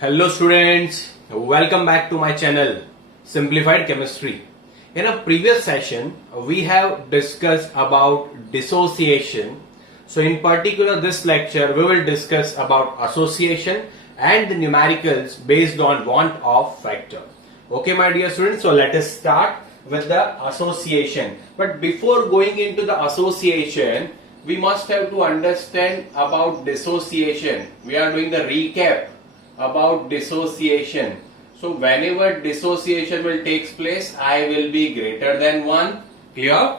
Hello students, welcome back to my channel Simplified Chemistry. In a previous session we have discussed about dissociation. So in particular this lecture we will discuss about association and the numericals based on Hoff Factor. Okay my dear students, so let us start with the association. But before going into the association, we must have to understand about dissociation. We are doing the recap about dissociation. So whenever dissociation will take place, I will be greater than 1. Clear?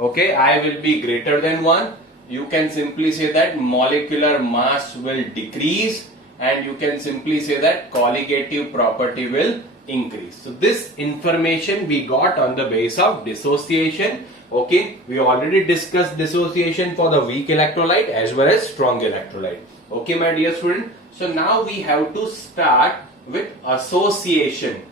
Okay, I will be greater than 1. You can simply say that molecular mass will decrease, and you can simply say that colligative property will increase. So this information we got on the base of dissociation. Okay, we already discussed dissociation for the weak electrolyte as well as strong electrolyte. Okay my dear student, so now we have to start with association.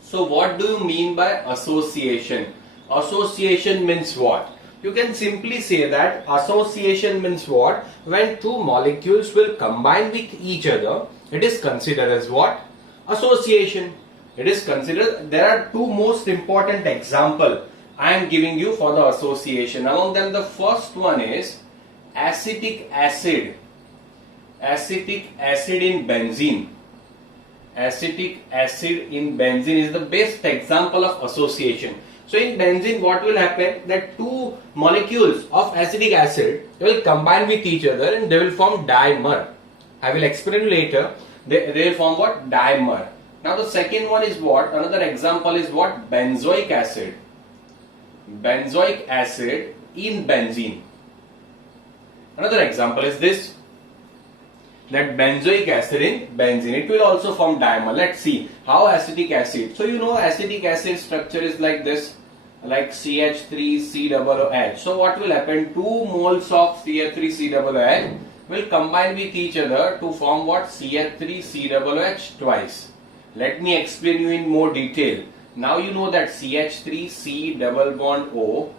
So what do you mean by association? Association means what? You can simply say that association means what? When two molecules will combine with each other, it is considered as what? Association. It is considered, there are two most important examples I am giving you for the association. Among them, the first one is acetic acid. Acetic acid in benzene. Acetic acid in benzene is the best example of association. So in benzene what will happen, that two molecules of acetic acid will combine with each other and they will form dimer. I will explain later. They will form what? Dimer. Now the second one is what? Another example is what? Benzoic acid. Benzoic acid in benzene. Another example is this, that benzoic acid in benzene. It will also form dimer. Let's see how acetic acid. So you know acetic acid structure is like this, like CH3COOH. So what will happen? 2 moles of CH3COOH will combine with each other to form what? CH3COOH twice. Let me explain you in more detail. Now you know that CH3C double bond O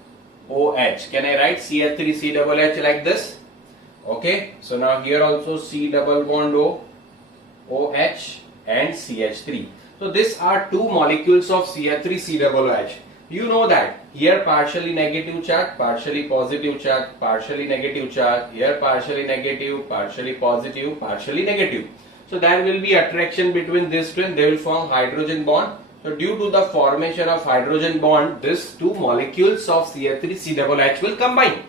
OH. Can I write CH3COOH like this? Okay, so now here also C double bond O OH and CH3. So these are two molecules of CH3COOH. You know that here partially negative charge, partially positive charge, partially negative charge, here partially negative, partially positive, partially negative. So there will be attraction between these two and they will form hydrogen bond. So due to the formation of hydrogen bond, these two molecules of CH3COOH will combine.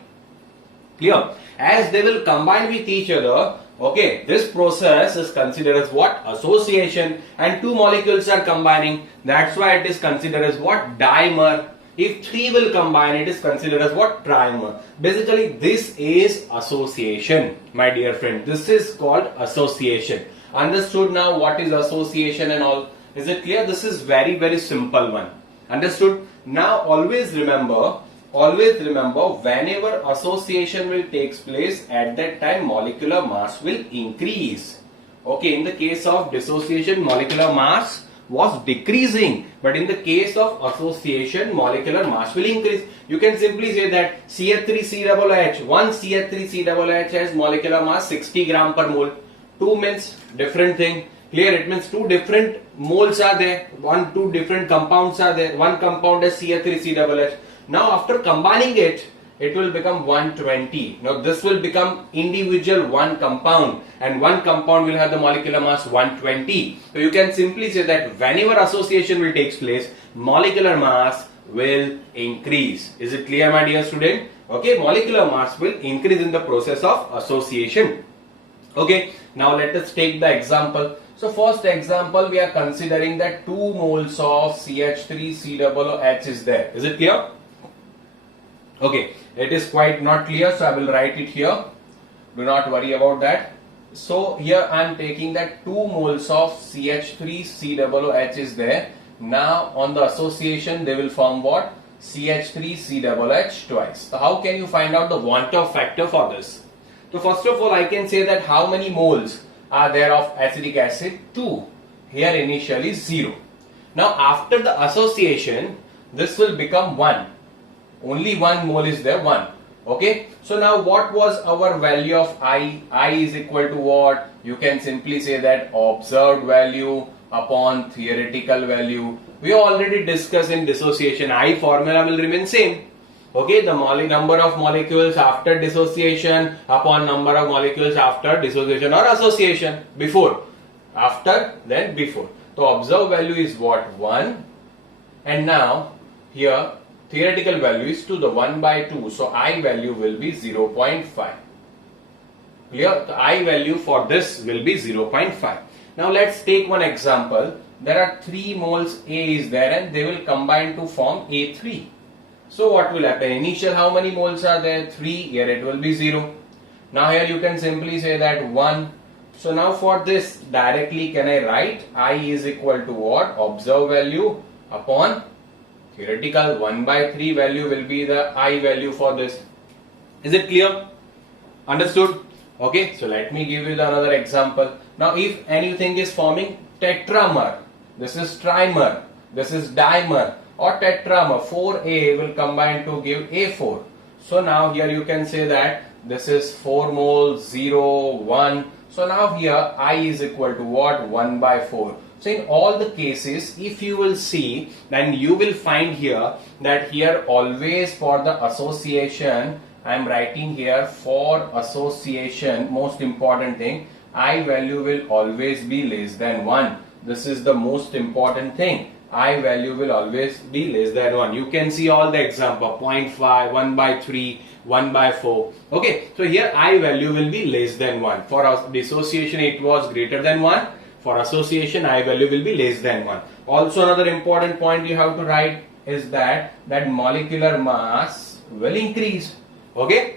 Clear? As they will combine with each other, okay, this process is considered as what? Association, and two molecules are combining. That's why it is considered as what? Dimer. If three will combine, it is considered as what? Trimer. Basically, this is association, my dear friend. This is called association. Understood now what is association and all? Is it clear? This is very simple one. Understood? Now always remember, whenever association will take place, at that time molecular mass will increase. Okay, in the case of dissociation, molecular mass was decreasing, but in the case of association, molecular mass will increase. You can simply say that CH3COOH, one CH3COOH has molecular mass 60 gram per mole. 2 means different thing. Clear? It means two different moles are there. Two different compounds are there. One compound is CH3COOH. Now after combining it, it will become 120. Now this will become individual one compound, and one compound will have the molecular mass 120. So you can simply say that whenever association will take place, molecular mass will increase. Is it clear my dear student? Okay, molecular mass will increase in the process of association. Okay, now let us take the example. So first example, we are considering that 2 moles of CH3COOH is there. Is it clear? Okay, it is quite not clear, so I will write it here. Do not worry about that. So here I am taking that 2 moles of CH3COOH is there. Now on the association they will form what? CH3COOH twice. So how can you find out the Hoff factor for this? So first of all I can say that how many moles are there of acetic acid? 2. Here initially 0. Now after the association this will become 1. Only 1 mole is there, 1. Okay, so now what was our value of I? I is equal to what? You can simply say that observed value upon theoretical value. We already discussed in dissociation. I formula will remain same. Okay, the number of molecules after dissociation upon number of molecules after dissociation or association. Before, after, then before. So observed value is what? 1. And now here theoretical value is to the 1 by 2. So I value will be 0.5. Clear? The I value for this will be 0.5. Now let's take one example. There are 3 moles A is there and they will combine to form A3. So what will happen? Initial how many moles are there? 3. Here it will be 0. Now here you can simply say that 1. So now for this directly can I write I is equal to what? Observed value upon theoretical 1 by 3 value will be the I value for this. Is it clear? Understood? Okay, so let me give you another example. Now if anything is forming tetramer, this is trimer, this is dimer or tetramer, 4A will combine to give A4. So now here you can say that this is 4 moles, 0, 1. So now here I is equal to what? 1 by 4. So in all the cases, if you will see, then you will find here that here always for the association, I am writing here for association, most important thing, I value will always be less than 1. This is the most important thing. I value will always be less than 1. You can see all the example, 0.5, 1 by 3, 1 by 4. Okay, so here I value will be less than 1. For dissociation it was greater than 1. For association I value will be less than 1. Also another important point you have to write is that molecular mass will increase. Okay,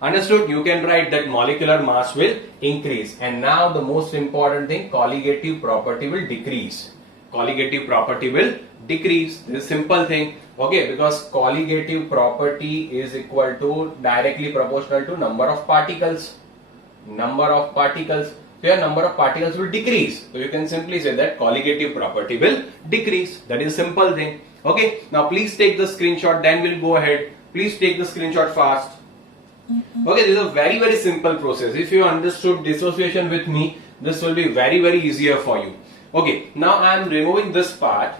understood? You can write that molecular mass will increase. And now the most important thing, colligative property will decrease. Colligative property will decrease. This is simple thing. Okay, because colligative property is equal to directly proportional to number of particles. Number of particles. So your number of particles will decrease. So you can simply say that colligative property will decrease. That is a simple thing. Okay, now please take the screenshot, then we'll go ahead. Please take the screenshot fast. Okay, this is a very, very simple process. If you understood dissociation with me, this will be very, very easier for you. Okay, now I am removing this part.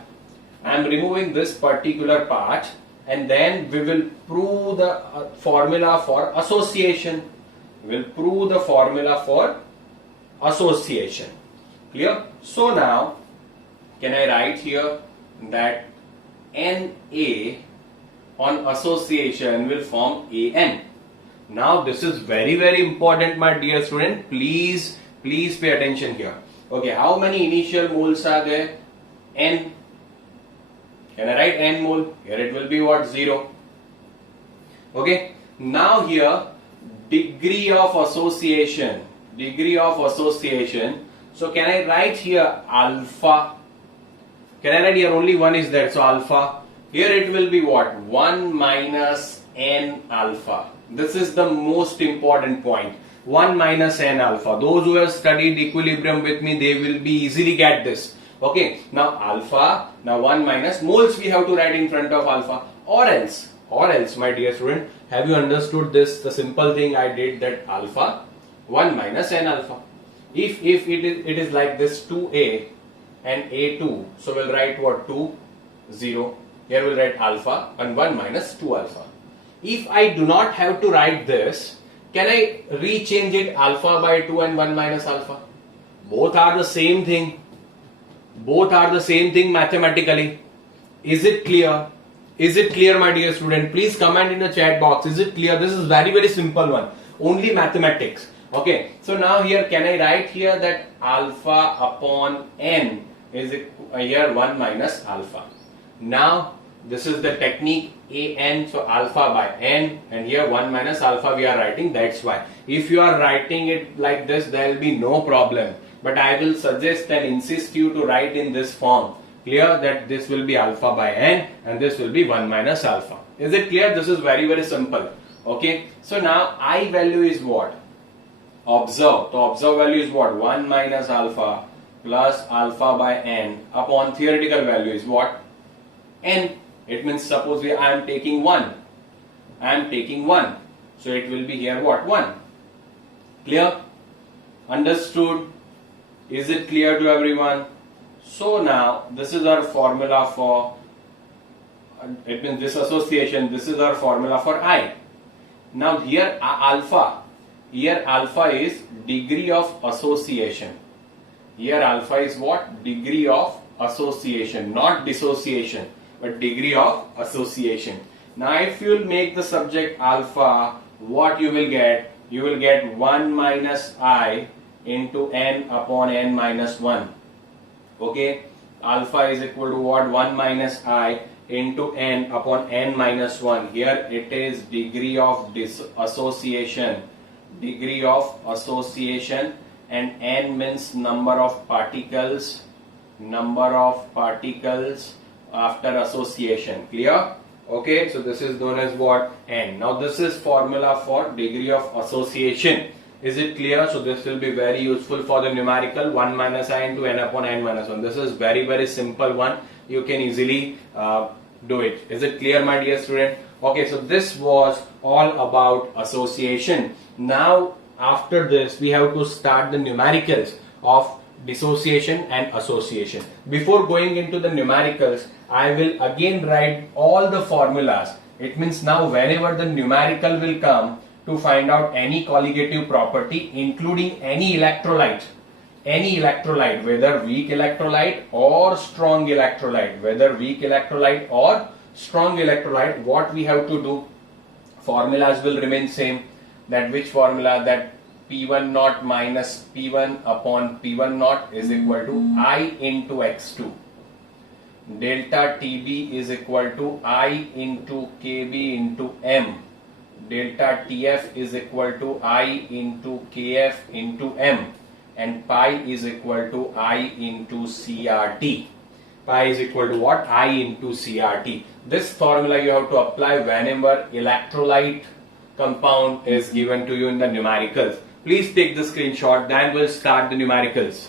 I am removing this particular part and then we will prove the formula for association. We will prove the formula for association. Clear? So now, can I write here that Na on association will form An. Now this is very, very important, my dear student. Please pay attention here. Okay, how many initial moles are there? N. Can I write N mole? Here it will be what? 0. Okay, now here degree of association. Degree of association. So can I write here alpha? Can I write here only 1 is there? So alpha. Here it will be what? 1 minus N alpha. This is the most important point. 1 minus N alpha. Those who have studied equilibrium with me, they will be easily get this. Okay. Now alpha. Now 1 minus moles we have to write in front of alpha. Or else, my dear student, have you understood this? The simple thing I did that alpha 1 minus N alpha. If it is like this 2A and A2, so we'll write what? 2, 0. Here we'll write alpha and 1 minus 2 alpha. If I do not have to write this, can I rechange it alpha by 2 and 1 minus alpha? Both are the same thing. Both are the same thing mathematically. Is it clear? Is it clear, my dear student? Please comment in the chat box. Is it clear? This is very, very simple one. Only mathematics. Okay. So now here can I write here that alpha upon N is here 1 minus alpha. Now this is the technique An, so alpha by N, and here 1 minus alpha we are writing. That's why. If you are writing it like this, there will be no problem. But I will suggest and insist you to write in this form. Clear that this will be alpha by N and this will be 1 minus alpha. Is it clear? This is very, very simple. Okay. So now I value is what? Observe. So observe value is what? 1 minus alpha plus alpha by N upon theoretical value is what? N. It means suppose I am taking 1. I am taking 1. So it will be here what? 1. Clear? Understood? Is it clear to everyone? So now this is our formula for, it means this association, this is our formula for I. Now here alpha is degree of association. Here alpha is what? Degree of association, not dissociation, but degree of association. Now if you will make the subject alpha, what you will get? You will get 1 minus I into n upon n minus 1. Okay, alpha is equal to what? 1 minus I into n upon n minus 1. Here it is degree of association. Degree of association, and n means number of particles. Number of particles after association. Clear? Okay, so this is known as what? N. Now this is formula for degree of association. Is it clear? So this will be very useful for the numerical 1 minus I into n upon n minus 1. This is very simple one. You can easily do it. Is it clear, my dear student? Okay, so this was all about association. Now after this we have to start the numericals of dissociation and association. Before going into the numericals, I will again write all the formulas. It means now whenever the numerical will come to find out any colligative property, including any electrolyte, whether weak electrolyte or strong electrolyte, what we have to do? Formulas will remain same. That which formula? That P1 naught minus P1 upon P1 naught is equal to I into X2. Delta TB is equal to I into KB into M. Delta TF is equal to I into KF into M. And pi is equal to I into CRT. Pi is equal to what? I into CRT. This formula you have to apply whenever electrolyte compound is given to you in the numericals. Please take the screenshot, then we'll start the numericals.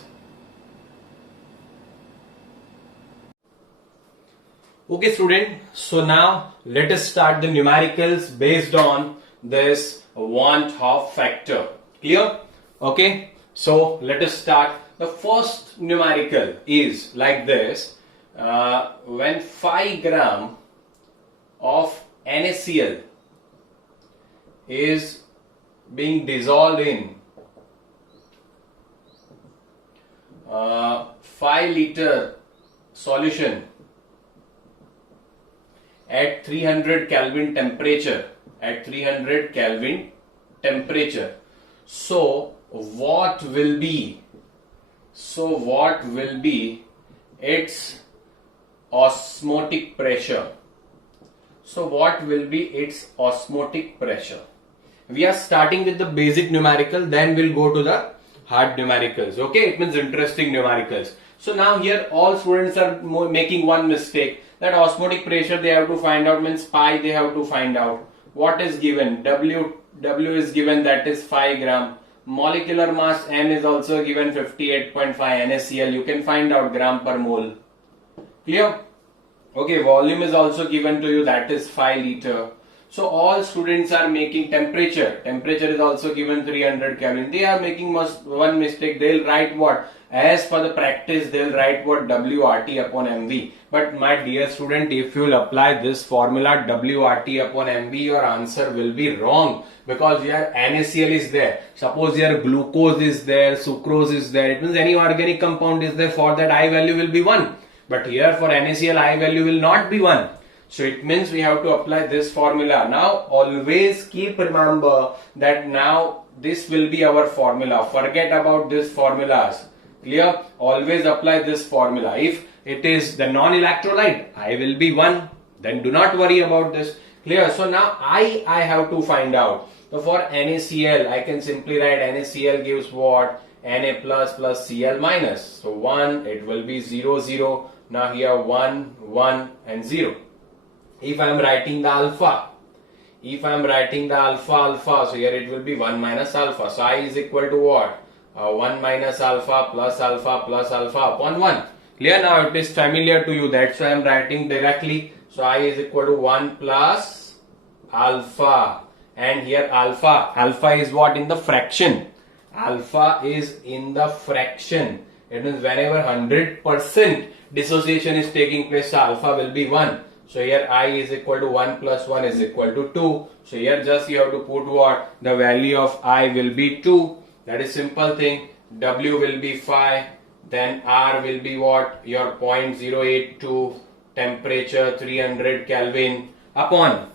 Okay student, so now let us start the numericals based on this want Hoff factor. Clear? Okay, so let us start. The first numerical is like this. When 5 gram of NaCl is being dissolved in 5 liter solution at 300 Kelvin temperature, so what will be its osmotic pressure? We are starting with the basic numerical, then we'll go to the hard numericals. Okay, it means interesting numericals. So now here all students are making one mistake, that osmotic pressure they have to find out, means pi they have to find out. What is given? W is given, that is 5 gram. Molecular mass N is also given 58.5 NaCl. You can find out gram per mole. Clear? Okay, volume is also given to you, that is 5 liter. So all students are making temperature. Temperature is also given 300 Kelvin. They are making one mistake. They'll write what? As per the practice, they'll write what? WRT upon MV. But my dear student, if you will apply this formula WRT upon MV, your answer will be wrong, because your NaCl is there. Suppose your glucose is there, sucrose is there. It means any organic compound is there. For that I value will be 1. But here for NaCl I value will not be 1. So it means we have to apply this formula. Now always keep remember that now this will be our formula. Forget about these formulas. Clear? Always apply this formula. If it is the non-electrolyte, I will be 1. Then do not worry about this. Clear? So now I have to find out. So for NaCl, I can simply write NaCl gives what? Na plus plus Cl minus. So 1, it will be 0, 0. Now here 1, 1 and 0. If I am writing the alpha, so here it will be 1 minus alpha. So I is equal to what? 1 minus alpha plus alpha plus alpha upon 1. Clear? Now it is familiar to you, that's why I am writing directly. So I is equal to 1 plus alpha, and here alpha is what? In the fraction. Alpha is in the fraction. It means whenever 100% dissociation is taking place, so alpha will be 1. So here I is equal to 1 plus 1 is equal to 2. So here just you have to put what? The value of I will be 2. That is simple thing. W will be 5. Then R will be what? Your 0.082, temperature 300 Kelvin upon.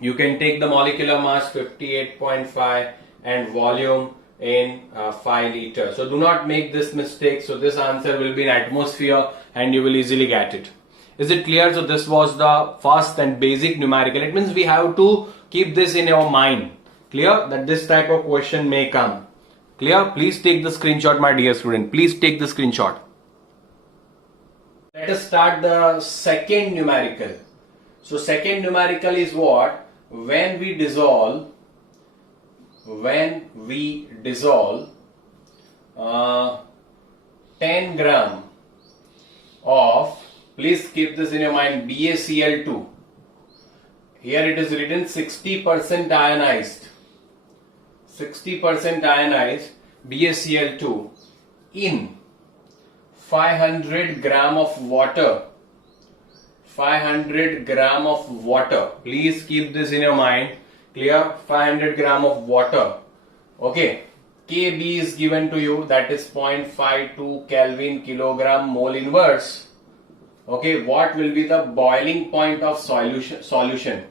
You can take the molecular mass 58.5 and volume in 5 liters. So do not make this mistake. So this answer will be in atmosphere and you will easily get it. Is it clear? So this was the first and basic numerical. It means we have to keep this in our mind. Clear? That this type of question may come. Clear? Please take the screenshot, my dear student. Please take the screenshot. Let us start the second numerical. So second numerical is what? When we dissolve 10 gram of, please keep this in your mind, BaCl2. Here it is written 60% ionized. 60% ionized BaCl2 in 500 gram of water. 500 gram of water. Please keep this in your mind. Clear? 500 gram of water. Okay. Kb is given to you, that is 0.52 Kelvin kilogram mole inverse. Okay. What will be the boiling point of solution?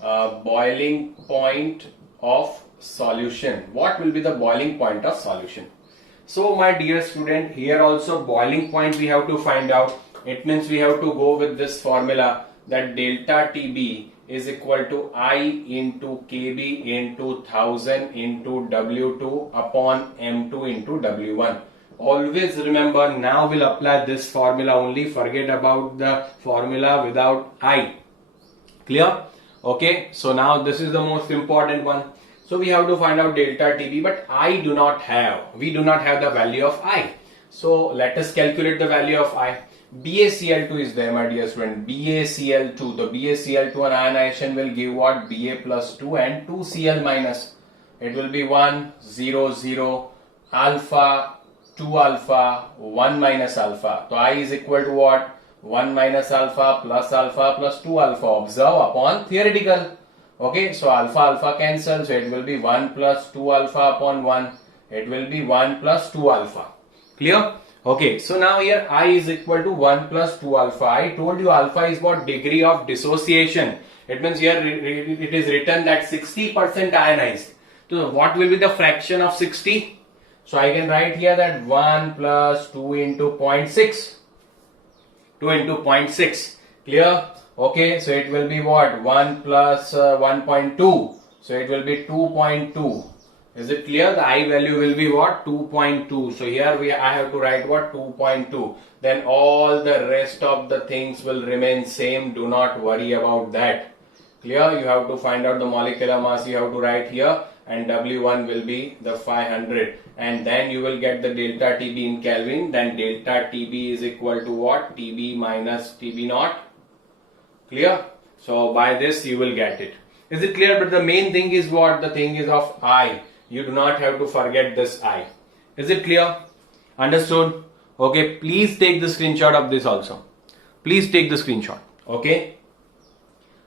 Boiling point of solution. What will be the boiling point of solution? So my dear student, here also boiling point we have to find out. It means we have to go with this formula that delta TB is equal to I into Kb into 1000 into W2 upon M2 into W1. Always remember, now we'll apply this formula only. Forget about the formula without I. Clear? Okay. So now this is the most important one. So we have to find out delta TB, but we do not have the value of I. So let us calculate the value of I. BaCl2 is there, my dear student. BaCl2. The BaCl2 and ionization will give what? Ba plus 2 and 2Cl minus. It will be 1, 0, 0, alpha, 2 alpha, 1 minus alpha. So I is equal to what? 1 minus alpha plus 2 alpha. Observe upon theoretical. Okay, so alpha cancel. So it will be 1 plus 2 alpha upon 1. It will be 1 plus 2 alpha. Clear? Okay, so now here I is equal to 1 plus 2 alpha. I told you alpha is what? Degree of dissociation. It means here it is written that 60% ionized. So what will be the fraction of 60? So I can write here that 1 plus 2 into 0.6. 2 into 0.6. Clear? Okay, so it will be what? 1 plus 1.2. So it will be 2.2. Is it clear? The I value will be what? 2.2. So here I have to write what? 2.2. Then all the rest of the things will remain same. Do not worry about that. Clear? You have to find out the molecular mass. You have to write here, and W1 will be the 500. And then you will get the delta TB in Kelvin. Then delta TB is equal to what? TB minus TB naught. Clear? So by this you will get it. Is it clear? But the main thing is what? The thing is of I. You do not have to forget this I. Is it clear? Understood? Okay, please take the screenshot of this also. Please take the screenshot. Okay?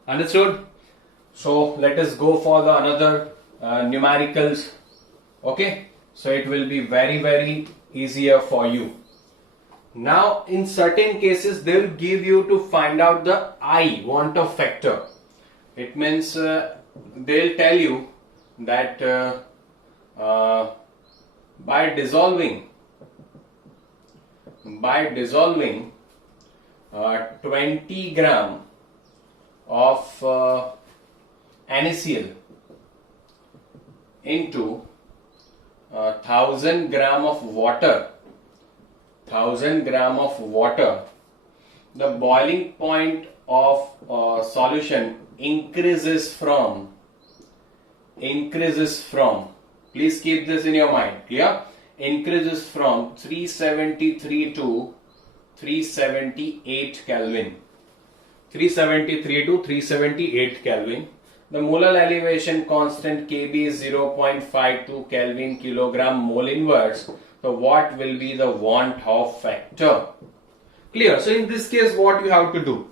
Understood? So let us go for the another numericals. Okay? So it will be very easier for you. Now in certain cases they will give you to find out the I, want of factor. It means they'll tell you that by dissolving 20 gram of NaCl into 1000 gram of water, the boiling point of solution increases from, please keep this in your mind, clear? Increases from 373 to 378 Kelvin. 373 to 378 Kelvin. The molar elevation constant Kb is 0.52 Kelvin kilogram mole inverse. So what will be the want Hoff factor? Clear. So in this case, what you have to do?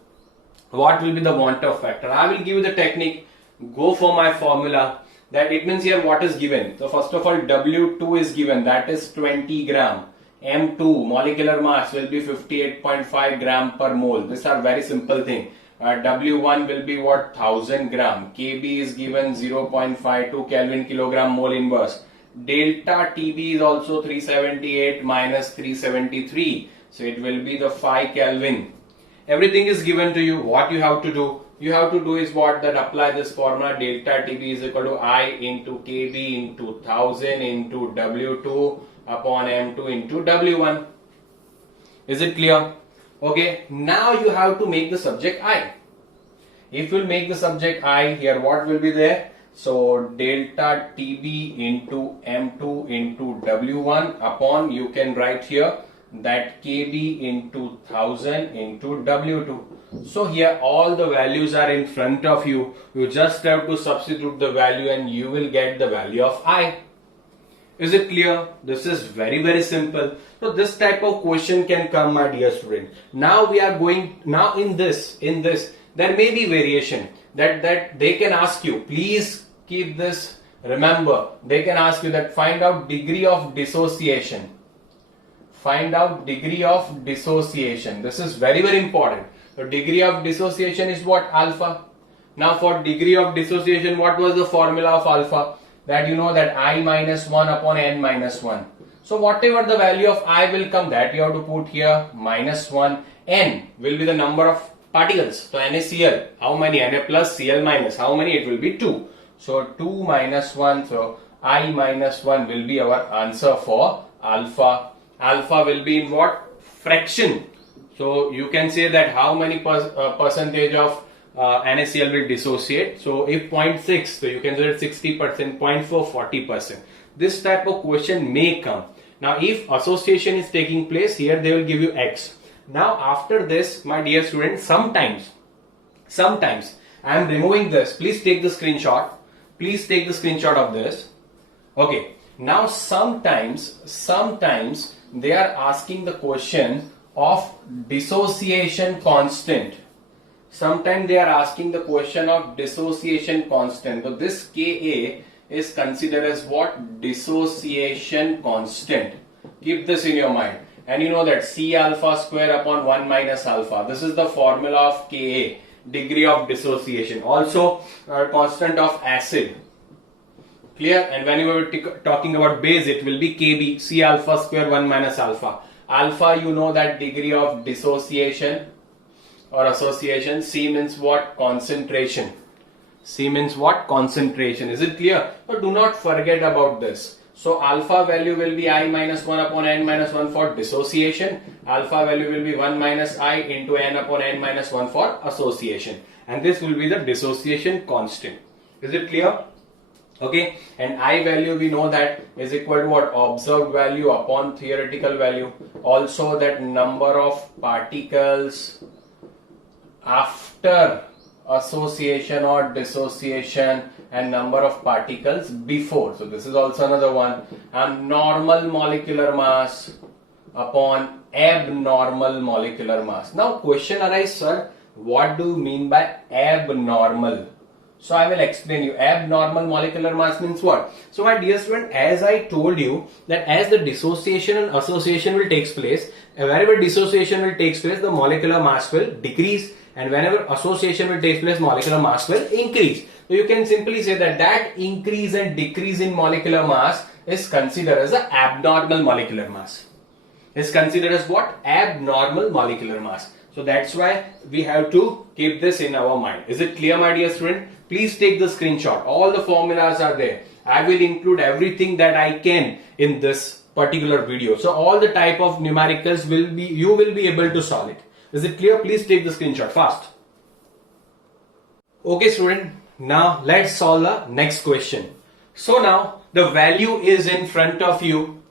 What will be the want Hoff factor? I will give you the technique. Go for my formula. That it means here what is given. So first of all, W2 is given, that is 20 gram. M2 molecular mass will be 58.5 gram per mole. These are very simple thing. W1 will be what? 1000 gram. Kb is given 0.52 Kelvin kilogram mole inverse. Delta Tb is also 378 minus 373. So it will be the 5 Kelvin. Everything is given to you. What you have to do? You have to do is what? That apply this formula. Delta Tb is equal to I into Kb into 1000 into W2 upon M2 into W1. Is it clear? Okay. Now you have to make the subject I. If you make the subject I, here what will be there? So delta Tb into M2 into W1 upon, you can write here that Kb into 1000 into W2. So here all the values are in front of you. You just have to substitute the value and you will get the value of I. Is it clear? This is very, very simple. So this type of question can come, my dear student. Now we are going, now in this, there may be variation that they can ask you. Please keep this, remember, they can ask you that find out degree of dissociation. Find out degree of dissociation. This is very, very important. The degree of dissociation is what? Alpha. Now for degree of dissociation, what was the formula of alpha? That you know that I minus 1 upon n minus 1. So whatever the value of I will come, that you have to put here minus 1. N will be the number of particles. So NaCl, how many? Na plus Cl minus, how many? It will be 2. So 2 minus 1, so I minus 1 will be our answer for alpha. Alpha will be in what? Fraction. So you can say that how many percentage of NaCl will dissociate. So if 0.6, so you can say 60%, 0.4, 40%. This type of question may come. Now if association is taking place, here they will give you X. Now after this, my dear students, sometimes I am removing this. Please take the screenshot. Please take the screenshot of this. Okay. Now sometimes they are asking the question of dissociation constant. Sometimes they are asking the question of dissociation constant. So this Ka is considered as what? Dissociation constant. Keep this in your mind. And you know that C alpha square upon 1 minus alpha. This is the formula of Ka, degree of dissociation. Also constant of acid. Clear? And when you are talking about base, it will be Kb, C alpha square 1 minus alpha. Alpha, you know that degree of dissociation or association. C means what? Concentration. C means what? Concentration. Is it clear? But do not forget about this. So alpha value will be I minus 1 upon n minus 1 for dissociation. Alpha value will be 1 minus I into n upon n minus 1 for association. And this will be the dissociation constant. Is it clear? Okay, and I value we know that is equal to what? Observed value upon theoretical value. Also that number of particles after association or dissociation and number of particles before. So this is also another one. And normal molecular mass upon abnormal molecular mass. Now question arises, sir, what do you mean by abnormal? So I will explain you. Abnormal molecular mass means what? So my dear student, as I told you that as the dissociation and association will take place, wherever dissociation will take place, the molecular mass will decrease, and whenever association will take place, molecular mass will increase. So you can simply say that that increase and decrease in molecular mass is considered as an abnormal molecular mass. Is considered as what? Abnormal molecular mass. So that's why we have to keep this in our mind. Is it clear, my dear student? Please take the screenshot. All the formulas are there. I will include everything that I can in this particular video. So all the type of numericals you will be able to solve it. Is it clear? Please take the screenshot fast. Okay, student. Now let's solve the next question. So now the value is in front of you.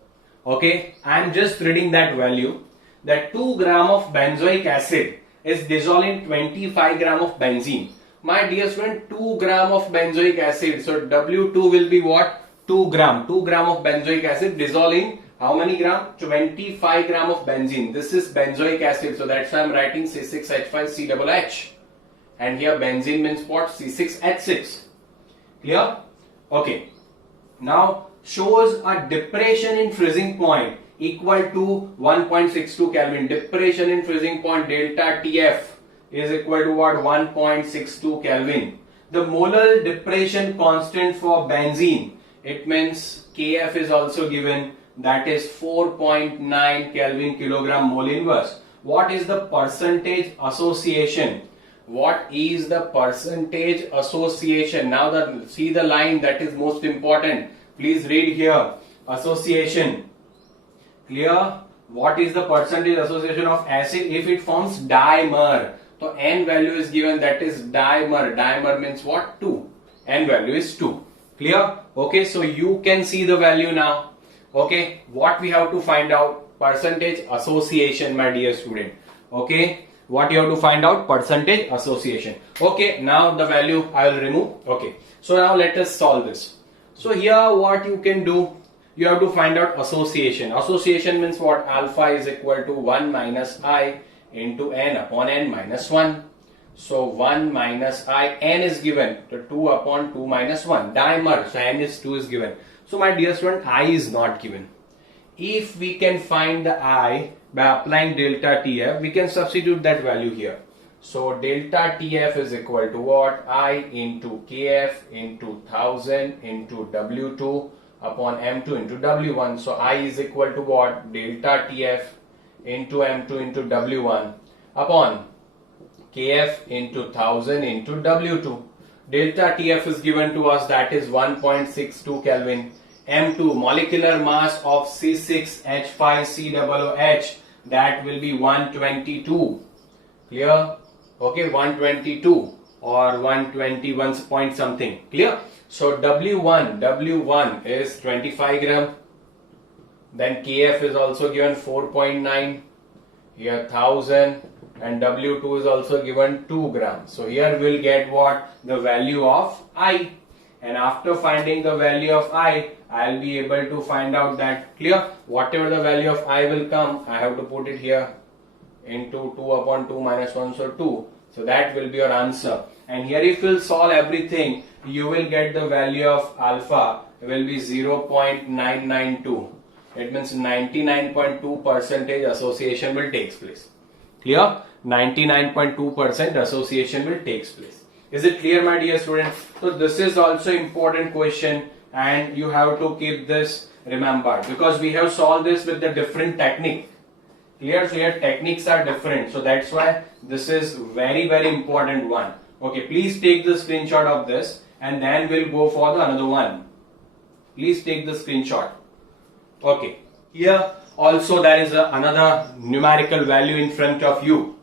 Okay, I am just reading that value. That 2 gram of benzoic acid is dissolved in 25 gram of benzene. My dear student, 2 gram of benzoic acid. So W2 will be what? 2 gram. 2 gram of benzoic acid dissolve in how many gram? 25 gram of benzene. This is benzoic acid. So that's why I'm writing C6H5CHH. And here benzene means what? C6H6. Clear? Okay. Now shows a depression in freezing point equal to 1.62 Kelvin. Depression in freezing point delta TF is equal to what? 1.62 Kelvin. The molar depression constant for benzene, it means Kf is also given, that is 4.9 Kelvin kilogram mole inverse. What is the percentage association? What is the percentage association? Now see the line, that is most important. Please read here. Association. Clear? What is the percentage association of acid if it forms dimer? So N value is given, that is dimer. Dimer means what? 2. N value is 2. Clear? Okay, so you can see the value now. Okay, what we have to find out? Percentage association, my dear student. Okay, what you have to find out? Percentage association. Okay, now the value I will remove. Okay, so now let us solve this. So here what you can do, you have to find out association. Association means what? Alpha is equal to 1 minus I into N upon N minus 1. So 1 minus I, N is given, so 2 upon 2 minus 1. Dimer, so N is 2 is given. So my dear student, I is not given. If we can find the I by applying delta TF, we can substitute that value here. So delta TF is equal to what? I into KF into 1000 into W2 upon M2 into W1. So I is equal to what? Delta TF into M2 into W1 upon KF into 1000 into W2. Delta TF is given to us, that is 1.62 Kelvin. M2, molecular mass of C6H5COOH, that will be 122. Clear? Okay, 122 or 121 point something. Clear? So W1 is 25 gram. Then KF is also given 4.9. Here 1000, and W2 is also given 2 grams. So here we'll get what? The value of I. And after finding the value of I, I'll be able to find out that, clear, whatever the value of I will come, I have to put it here into 2 upon 2 minus 1, so 2. So that will be your answer. And here if you'll solve everything, you will get the value of alpha will be 0.992. It means 99.2% association will take place. Clear? 99.2% association will take place. Is it clear, my dear student? So this is also important question, and you have to keep this remembered, because we have solved this with the different technique. Clear? So your techniques are different. So that's why this is very important one. Okay, please take the screenshot of this, and then we'll go for the another one. Please take the screenshot. Okay, here also there is another numerical value in front of you.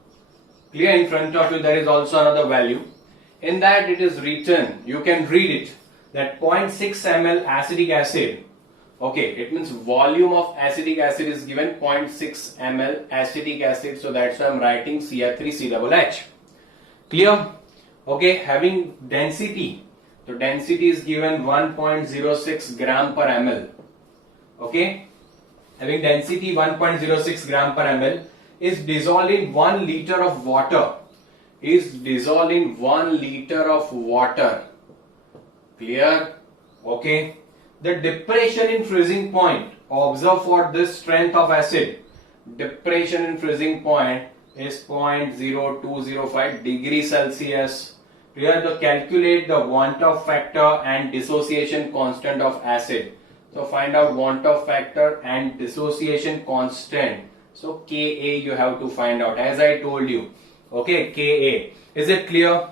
Clear? In front of you there is also another value. In that it is written, you can read it, that 0.6 ml acetic acid. Okay, it means volume of acetic acid is given 0.6 ml acetic acid. So that's why I'm writing Cr3COOH. Clear? Okay, having density. So density is given 1.06 gram per ml. Okay, having density 1.06 gram per ml, is dissolved in 1 liter of water. Is dissolved in 1 liter of water. Clear? Okay. The depression in freezing point, observe for this strength of acid, depression in freezing point is 0.0205 degrees Celsius. Clear? To calculate the Hoff factor and dissociation constant of acid. So find out Hoff factor and dissociation constant. So Ka you have to find out, as I told you. Okay, Ka. Is it clear?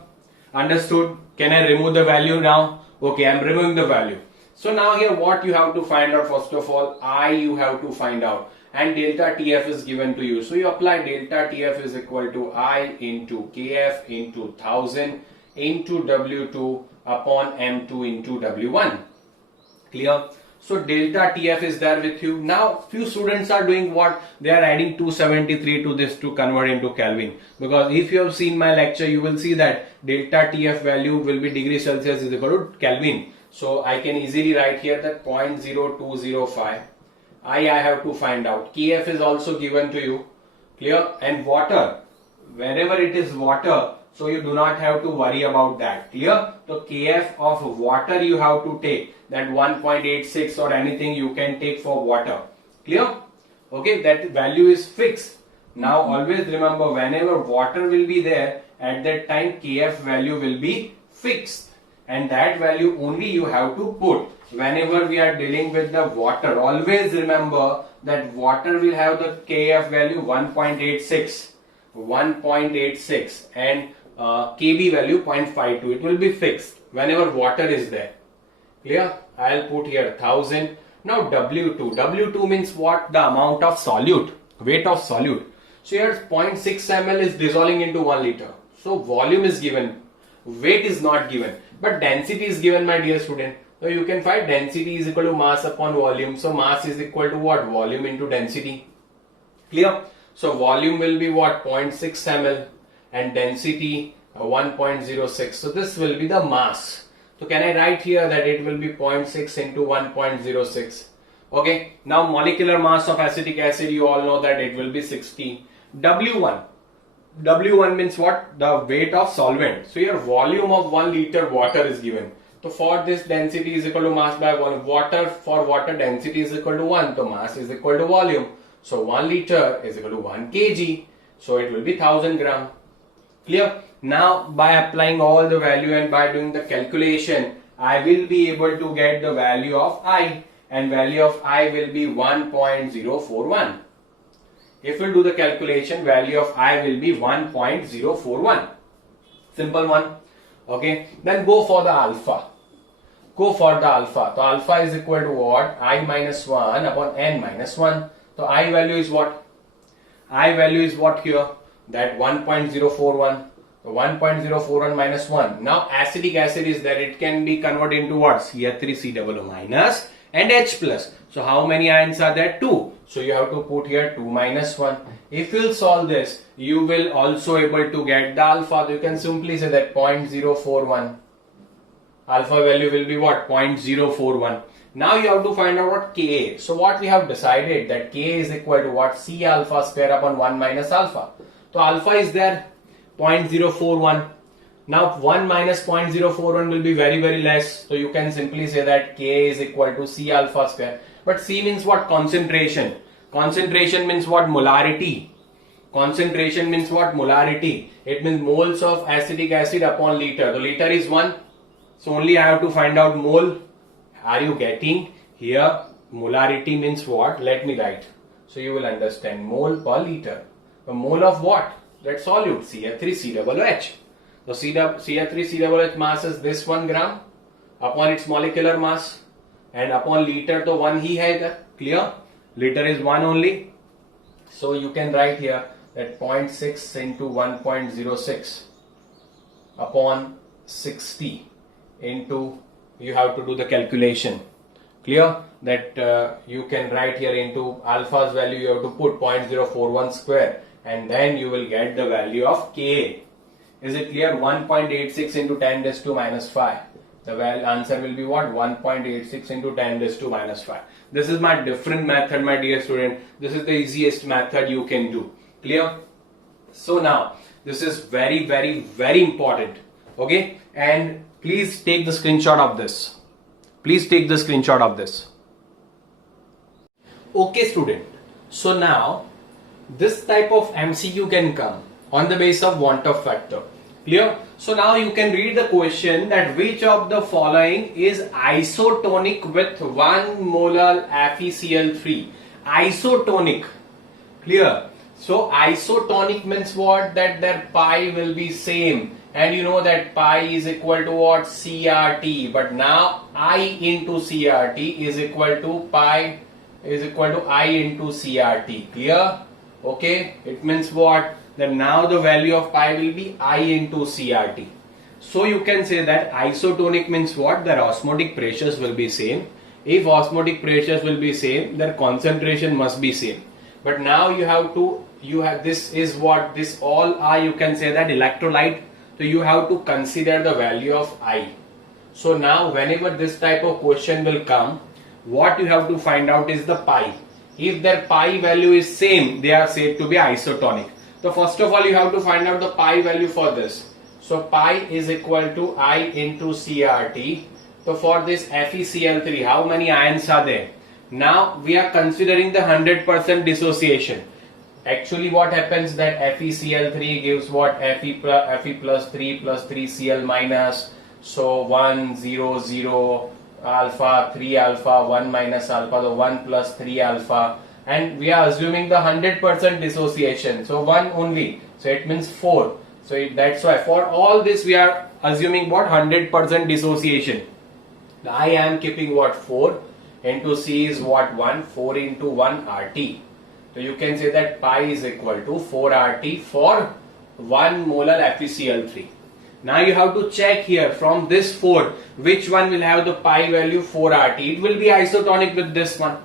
Understood? Can I remove the value now? Okay, I am removing the value. So now here what you have to find out, first of all, I you have to find out, and delta TF is given to you. So you apply delta TF is equal to I into KF into 1000 into W2 upon M2 into W1. Clear? So delta TF is there with you. Now few students are doing what? They are adding 273 to this to convert into Kelvin. Because if you have seen my lecture, you will see that delta TF value will be degree Celsius is equal to Kelvin. So I can easily write here that 0.0205. I have to find out. KF is also given to you. Clear? And water. Wherever it is water, so you do not have to worry about that. Clear? So KF of water you have to take. That 1.86 or anything you can take for water. Clear? Okay, that value is fixed. Now always remember, whenever water will be there, at that time KF value will be fixed. And that value only you have to put. Whenever we are dealing with the water, always remember that water will have the KF value 1.86. 1.86 and KB value 0.52. It will be fixed whenever water is there. Clear? I'll put here 1000. Now W2. W2 means what? The amount of solute, weight of solute. So here 0.6 ml is dissolving into 1 liter. So volume is given, weight is not given, but density is given, my dear student. So you can find density is equal to mass upon volume. So mass is equal to what? Volume into density. Clear? So volume will be what? 0.6 ml and density 1.06. So this will be the mass. So can I write here that it will be 0.6 into 1.06. Okay. Now molecular mass of acetic acid, you all know that it will be 60. W1. W1 means what? The weight of solvent. So your volume of 1 liter water is given. So for this, density is equal to mass by volume. Water, for water density is equal to 1. So mass is equal to volume. So 1 liter is equal to 1 kg. So it will be 1000 gram. Clear? Now by applying all the value and by doing the calculation, I will be able to get the value of I. And value of I will be 1.041. If we do the calculation, value of I will be 1.041. Simple one. Okay. Then go for the alpha. Go for the alpha. So alpha is equal to what? I minus 1 upon n minus 1. So I value is what? I value is what here? That 1.041. So 1.041 minus 1. Now acetic acid is there. It can be converted into what? CH3COO minus and H plus. So how many ions are there? 2. So you have to put here 2 minus 1. If you will solve this, you will also able to get the alpha. So you can simply say that 0.041. Alpha value will be what? 0.041. Now you have to find out what Ka. So what we have decided that Ka is equal to what? C alpha square upon 1 minus alpha. So alpha is there 0.041. Now 1 minus 0.041 will be very less. So you can simply say that Ka is equal to C alpha square. But C means what? Concentration. Concentration means what? Molarity. Concentration means what? Molarity. It means moles of acetic acid upon liter. The liter is 1. So only I have to find out mole. Are you getting? Here molarity means what? Let me write. So you will understand. Mole per liter. A mole of what? That solute. CH3COOH. So CH3COOH mass is this 1 gram upon its molecular mass. And upon liter to 1 he has. Clear? Liter is 1 only. So you can write here that 0.6 into 1.06 upon 60 into, you have to do the calculation. Clear? That you can write here into alpha's value, you have to put 0.041 square and then you will get the value of Ka. Is it clear? 1.86 into 10 raised to minus 5. The answer will be what? 1.86 into 10 raised to minus 5. This is my different method, my dear student. This is the easiest method you can do. Clear? So now, this is very important. Okay? And please take the screenshot of this. Please take the screenshot of this. Okay, student. So now, this type of MCQ can come on the basis of Hoff factor. Clear? So now you can read the question that which of the following is isotonic with 1 molar FeCl3. Isotonic. Clear? So isotonic means what? That their pi will be same. And you know that pi is equal to what? CRT. But now I into CRT is equal to pi is equal to I into CRT. Clear? Okay. It means what? That now the value of pi will be I into CRT. So you can say that isotonic means what? Their osmotic pressures will be same. if osmotic pressures will be same, their concentration must be same. But now you have this is what this all are, you can say that electrolyte. So you have to consider the value of I. So now whenever this type of question will come, what you have to find out is the pi. If their pi value is same, they are said to be isotonic. So first of all, you have to find out the pi value for this. So pi is equal to I into CRT. So for this FeCl3, how many ions are there? Now we are considering the 100% dissociation. Actually what happens that FeCl3 gives what? Fe plus 3 plus 3Cl minus. So 1, 0, 0, alpha, 3 alpha, 1 minus alpha, the 1 plus 3 alpha. And we are assuming the 100% dissociation. So 1 only. So it means 4. So that's why for all this we are assuming what? 100% dissociation. I am keeping what? 4 into C is what? 1. 4 into 1 RT. So you can say that pi is equal to 4 RT for 1 molar FeCl3. Now you have to check here from this 4 which one will have the pi value 4 RT. It will be isotonic with this one.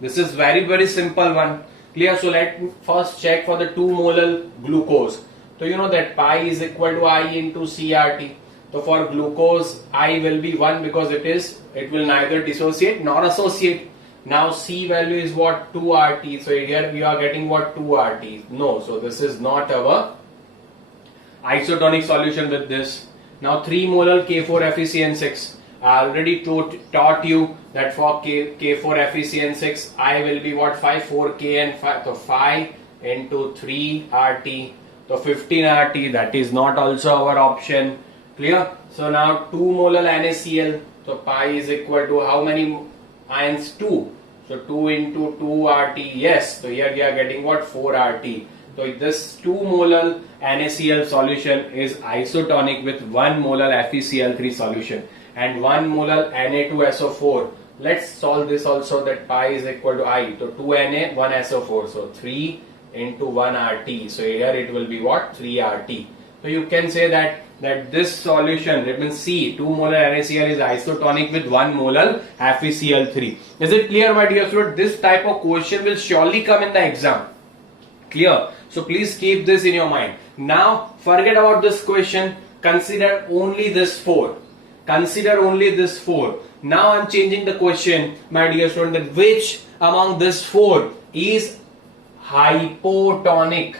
This is very simple one. Clear? So let me first check for the 2 molar glucose. So you know that pi is equal to I into CRT. So for glucose I will be 1 because it will neither dissociate nor associate. Now C value is what? 2 RT. So here we are getting what? 2 RT. No, so this is not our isotonic solution with this. Now 3 molar K4 FeCN6. I already taught you that for K4 FeCN6 I will be what? 5, 4K and 5. So 5 into 3 RT. So 15 RT, that is not also our option. Clear? So now 2 molar NaCl. So pi is equal to how many ions? 2. So 2 into 2 RT. Yes. So here we are getting what? 4 RT. So this 2 molar NaCl solution is isotonic with 1 molar FeCl3 solution and 1 molar Na2SO4. Let's solve this also, that pi is equal to I. So 2 Na, 1 SO4. So 3 into 1 RT. So here it will be what? 3 RT. So you can say that this solution, it means C, 2 molar NaCl is isotonic with 1 molar FeCl3. Is it clear, my dear student? This type of question will surely come in the exam. Clear? So please keep this in your mind. Now forget about this question. Consider only this 4. Consider only this 4. Now I am changing the question, my dear student, that which among this 4 is hypotonic?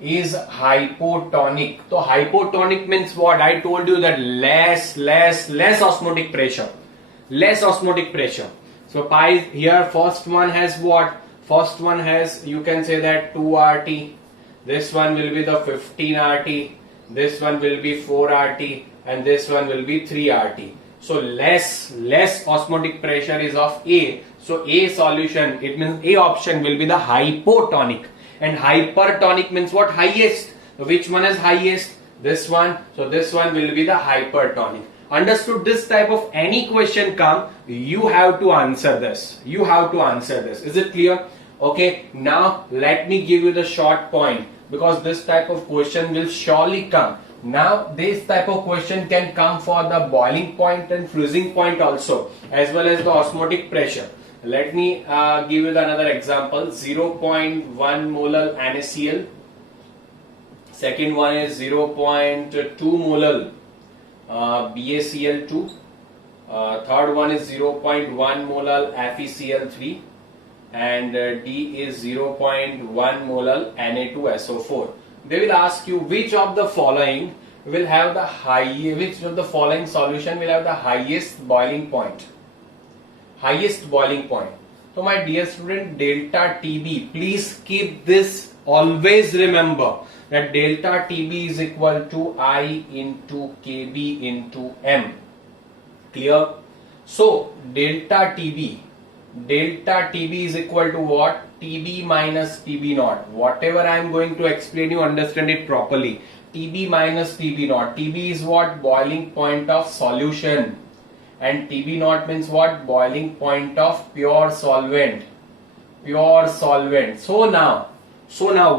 Is hypotonic. So hypotonic means what? I told you that less osmotic pressure. Less osmotic pressure. So pi here, first one has what? First one has, you can say that 2 RT. This one will be the 15 RT. This one will be 4 RT. And this one will be 3 RT. So less osmotic pressure is of A. So A solution, it means A option will be the hypotonic. And hypertonic means what? Highest. So which one is highest? This one. So this one will be the hypertonic. Understood? This type of any question come, you have to answer this. You have to answer this. Is it clear? Okay. Now let me give you the short point, because this type of question will surely come. Now this type of question can come for the boiling point and freezing point also, as well as the osmotic pressure. Let me give you another example. 0.1 molar NaCl. Second one is 0.2 molar BaCl2. Third one is 0.1 molar FeCl3. And D is 0.1 molar Na2SO4. They will ask you which of the following will have the which of the following solution will have the highest boiling point. Highest boiling point. So my dear student, delta TB, please keep this, always remember that delta TB is equal to I into KB into M. Clear? So delta TB is equal to what? TB minus TB naught. Whatever I am going to explain, you understand it properly. TB minus TB naught. TB is what? Boiling point of solution. And TB naught means what? Boiling point of pure solvent. Pure solvent. So now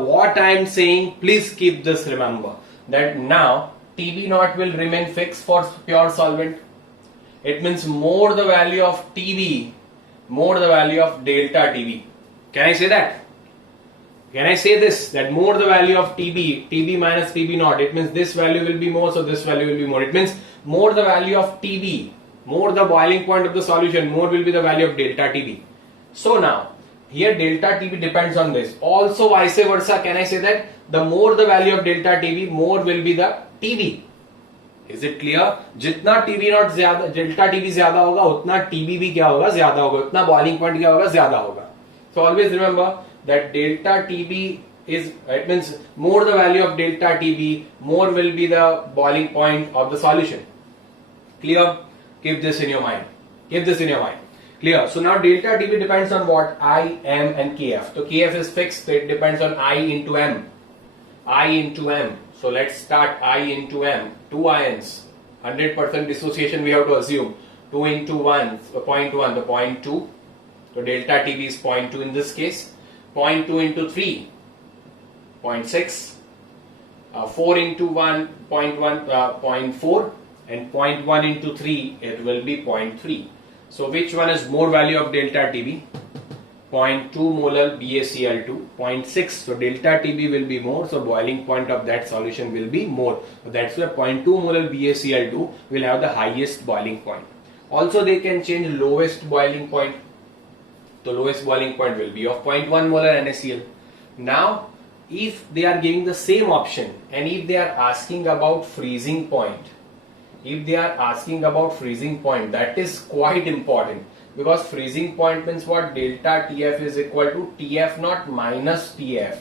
what I am saying, please keep this, remember that now TB naught will remain fixed for pure solvent. It means more the value of TB, more the value of delta TB. Can I say that? Can I say this? That more the value of TB minus TB naught. It means this value will be more, so this value will be more. It means more the value of TB, more the boiling point of the solution, more will be the value of delta TB. So now, here delta TB depends on this. Also vice versa, can I say that? The more the value of delta TB, more will be the TB. Is it clear? जितना TB naught ज्यादा, delta TB ज्यादा होगा, उतना TB भी क्या होगा? ज्यादा होगा. उतना boiling point क्या होगा? ज्यादा होगा. So always remember that delta TB is, it means more the value of delta TB, more will be the boiling point of the solution. Clear? Keep this in your mind. Keep this in your mind. Clear? So now delta TB depends on what? I, M and Kf. So Kf is fixed, so it depends on I into M. I into M. So let's start I into M. 2 ions. 100% dissociation we have to assume. 2 into 1, 0.1, the 0.2. So delta TB is 0.2 in this case. 0.2 into 3, 0.6. 4 into 1, 0.1, 0.4. And 0.1 into 3, it will be 0.3. So which one is more value of delta TB? 0.2 molar BaCl2, 0.6. So delta TB will be more, so boiling point of that solution will be more. So that's why 0.2 molar BaCl2 will have the highest boiling point. Also they can change lowest boiling point. The lowest boiling point will be of 0.1 molar NaCl. Now, if they are giving the same option and if they are asking about freezing point, that is quite important, because freezing point means what? Delta TF is equal to TF naught minus TF.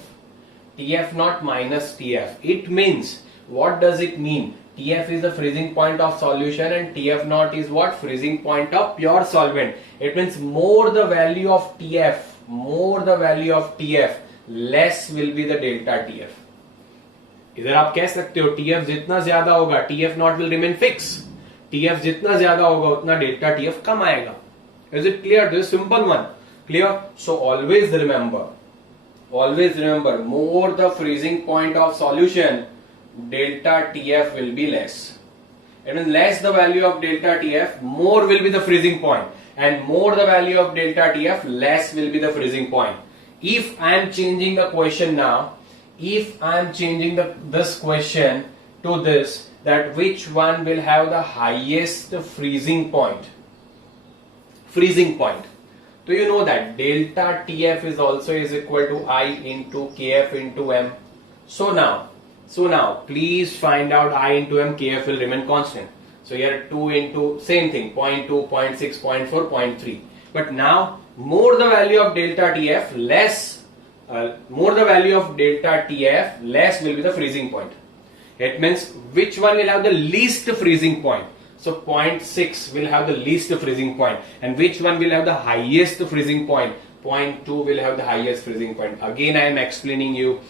TF naught minus TF. It means, what does it mean? TF is the freezing point of solution and TF naught is what? Freezing point of pure solvent. It means more the value of TF, less will be the delta TF. इधर आप कह सकते हो TF जितना ज्यादा होगा, TF naught will remain fixed. TF जितना ज्यादा होगा, उतना delta TF कम आएगा. Is it clear? This is simple one. Clear? So always remember, more the freezing point of solution, delta TF will be less. It means less the value of delta TF, more will be the freezing point, and more the value of delta TF, less will be the freezing point. If I am changing the question now, if I am changing this question to this, that which one will have the highest freezing point? So you know that delta TF is also is equal to I into Kf into M. So now please find out I into M, Kf will remain constant. So here 2 into same thing, 0.2, 0.6, 0.4, 0.3. But now more the value of delta TF, less will be the freezing point. It means which one will have the least freezing point? So 0.6 will have the least freezing point, and which one will have the highest freezing point? 0.2 will have the highest freezing point. Again I am explaining you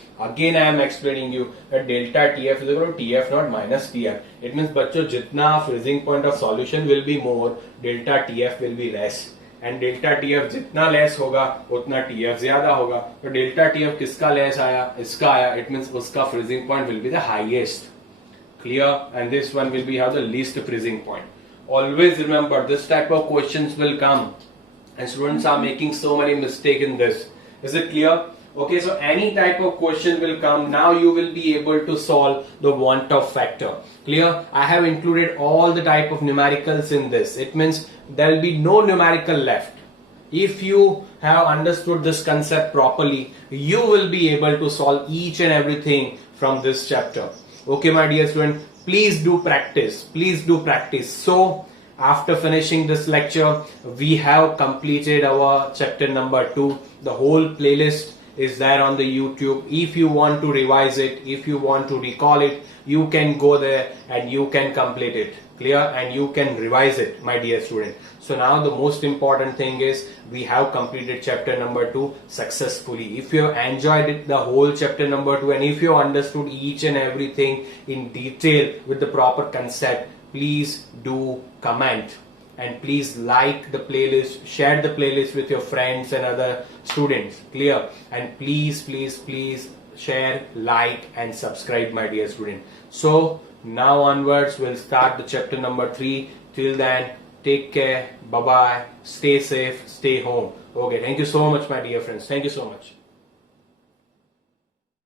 that delta TF is equal to TF naught minus TF. It means बच्चों जितना freezing point of solution will be more, delta TF will be less. And delta TF जितना less होगा, उतना TF ज्यादा होगा. तो delta TF किसका less आया? इसका आया. It means उसका freezing point will be the highest. Clear? And this one will be have the least freezing point. Always remember, this type of questions will come, and students are making so many mistakes in this. Is it clear? Okay, so any type of question will come. Now you will be able to solve the Hoff factor. Clear? I have included all the type of numericals in this. It means there will be no numerical left. If you have understood this concept properly, you will be able to solve each and everything from this chapter. Okay, my dear student, please do practice. So after finishing this lecture, we have completed our chapter number 2. The whole playlist is there on the YouTube. If you want to revise it, if you want to recall it, you can go there and you can complete it. Clear? And you can revise it, my dear student. So now the most important thing is we have completed chapter number 2 successfully. If you have enjoyed it, the whole chapter number 2, and if you understood each and everything in detail with the proper concept, please do comment, and please like the playlist, share the playlist with your friends and other students. Clear? And please share, like and subscribe, my dear student. So now onwards we'll start the chapter number 3. Till then, Take care. Bye bye. Stay safe. Stay home. Okay. Thank you so much, my dear friends. Thank you so much.